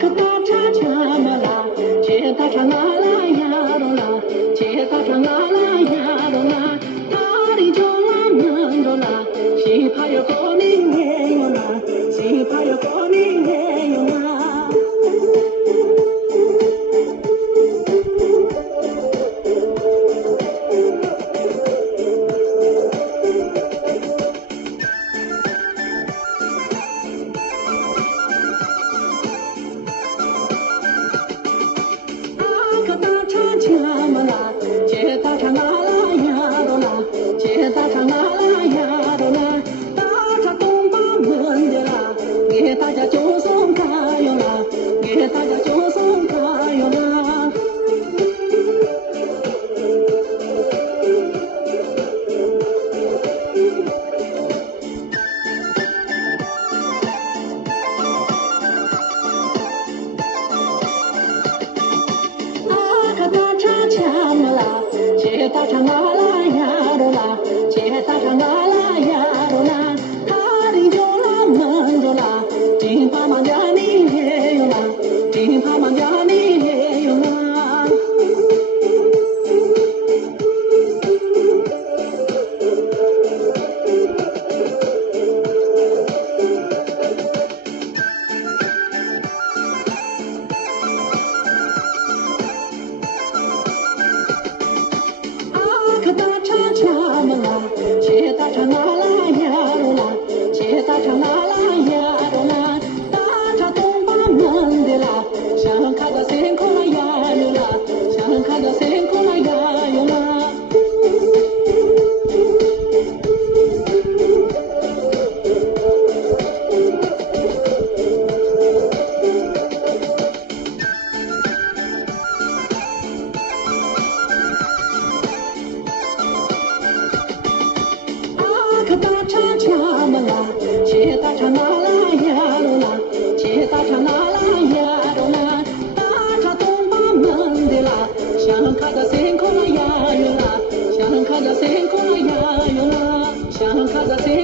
个大叉叉嘛啦，切大叉啦啦呀罗啦，切大叉啦啦呀罗啦，大里就啦门着啦，西怕有过年也有啦，西怕有过年也有啦。个大叉叉嘛啦，切大叉啦啦呀罗啦，切大叉啦啦呀罗啦，大叉东把门的啦，给大家就送加油啦，给大家就送加油啦。个大叉叉嘛啦，切大叉啦啦呀罗啦，切大叉啦啦呀罗啦，他的就啦门着啦，金爸妈家里也有啦，金爸妈家里也有啦。个大叉叉嘛啦，切大叉啦啦呀罗啦，切大叉啦啦呀罗啦，大叉东把门的啦，想看到星空啦呀有啦，想看到星空啦呀有啦。个大叉叉嘛啦，切大叉啦啦呀罗啦，切大叉啦啦呀罗啦，大叉东把门的啦，想看到星空啦呀有啦，想看到星空啦呀有啦，想看到星。